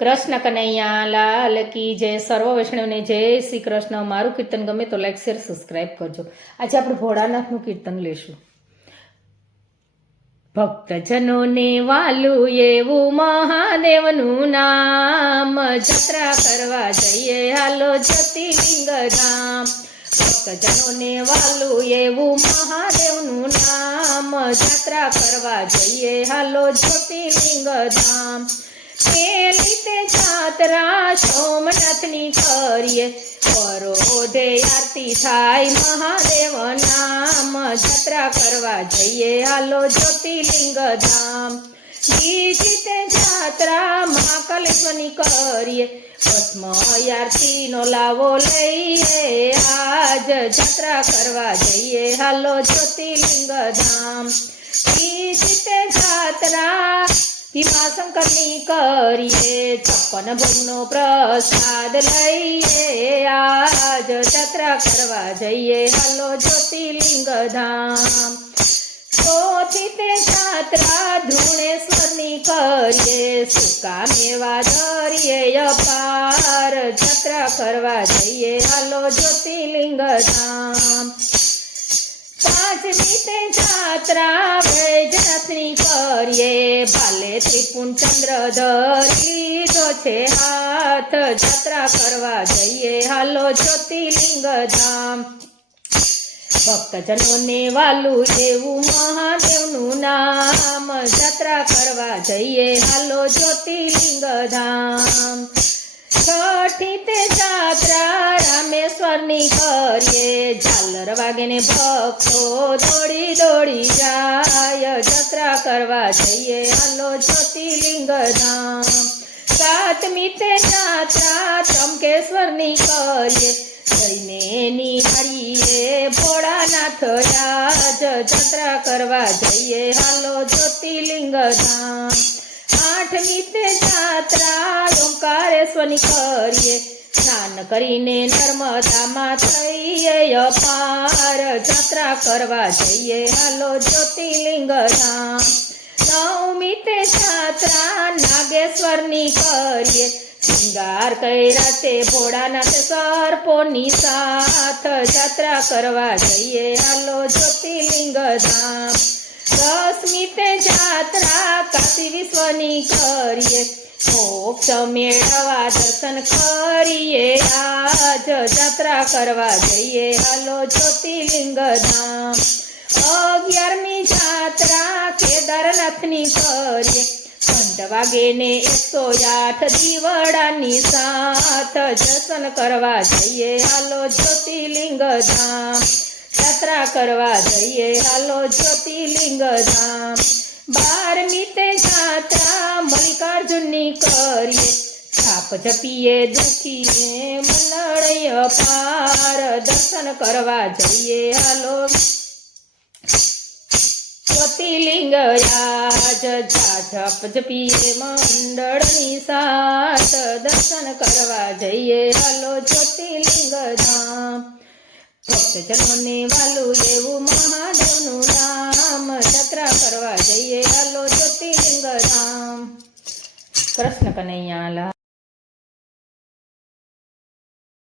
કૃષ્ણ કનૈયા લાલ કી જય. સર્વ વૈષ્ણવને જય શ્રી કૃષ્ણ. મારું કીર્તન ગમે તો લાઈક શેર સબસ્ક્રાઈબ કરજો. આજે આપણે ભોળાનાથનું કીર્તન લેશું. ભક્તજનોને વાલું એવું મહાદેવનું નામ, જત્રા કરવા જઈએ હાલો જ્યોતિર્લિંગ ધામ. ભક્તજનોને વાલું એવું મહાદેવનું નામ, જત્રા કરવા જઈએ હાલો જ્યોતિર્લિંગ ધામ. પેલી તે જાત્રા સોમનાથની કરીએ, પરોઢે આરતી થાય મહાદેવ નામ, જત્રા કરવા જઈએ હાલો જ્યોતિર્લિંગ ધામ. બીજી તે જાત્રા મહાકાલેશ્વરની કરીએ, ભસ્મ આરતીનો લાવો લઈએ, આજ જત્રા કરવા જઈએ હાલો જ્યોતિર્લિંગ ધામ. બીજી તે જાત્રા ભીમાશંકરની કરીએ, 56 ભોગનો પ્રસાદ લઈએ, આજ જત્રા કરવા જઈએ હાલો જ્યોતિર્લિંગ ધામ. ચોથી તે જાત્રા ધ્રુણેશ્વરની કરીએ, સૂકા મેવા ધરીએ અપાર, જત્રા કરવા જઈએ હાલો જ્યોતિર્લિંગ ધામ. પાંચમી તે જાત્રા વૈજનાથની કરીએ, ભાલે ત્રિપુંડ ચંદ્ર ધરી લીધો છે હાથ, જત્રા કરવા જઈએ હાલો જ્યોતિર્લિંગ ધામ. ભક્તજનોને વાલું એવું મહાદેવનું નામ, જત્રા કરવા જઈએ હાલો જ્યોતિર્લિંગ ધામ. છઠ્ઠી તે જાત્રા રામેશ્વરની કરીએ, ઝાલર વાગે ને ભક્તો દોડી દોડી જાય, જત્રા કરવા જઈએ હાલો જ્યોતિર્લિંગ ધામ. સાતમી તે જાત્રા ત્રંબકેશ્વરની કરીએ, જઈને નિહાળીએ ભોળાનાથ આજ, જત્રા કરવા જઈએ હાલો જ્યોતિર્લિંગ ધામ. આઠમી તે જાત્રા ઓંકારેશ્વરની કરીએ, સ્નાન કરીને નર્મદામાં થઈએ અપાર, જત્રા કરવા જઈએ હાલો જ્યોતિર્લિંગ ધામ. નવમી તે જાત્રા નાગેશ્વરની કરીએ, શૃંગાર કર્યા છે ભોળાનાથ સર્પોની સાથ, જત્રા કરવા જઈએ હાલો જ્યોતિર્લિંગ ધામ. દસમી તે જાત્રા કાશી વિશ્વની કરીએ, મોક્ષ મેળવવા દર્શન કરીએ, આજ જત્રા કરવા જઈએ હાલો જ્યોતિર્લિંગ ધામ. 11મી જાત્રા કેદારનાથની કરીએ, ઘંટ વાગે ને 108 દીવડાની સાથ, દર્શન કરવા જઈએ હાલો જ્યોતિર્લિંગ ધામ. યાત્રા કરવા જઈએ હાલો જ્યોતિર્લિંગ ધામ. 12મી તે જાત્રા મલ્લિકાર્જુનની કરીએ, છાપ જપીએ દુખીએ મંડળય પાર, દર્શન કરવા જઈએ હાલો જ્યોતિર્લિંગ આજ, છાપ જપીએ મંડળની સાથ, દર્શન કરવા જઈએ હાલો જ્યોતિર્લિંગ ધામ. ભક્તજનોને વાલું એવું મહાદેવનું નામ, જત્રા કરવા જઈએ હાલો જ્યોતિર્લિંગ ધામ. કૃષ્ણ કનૈયા લાલ.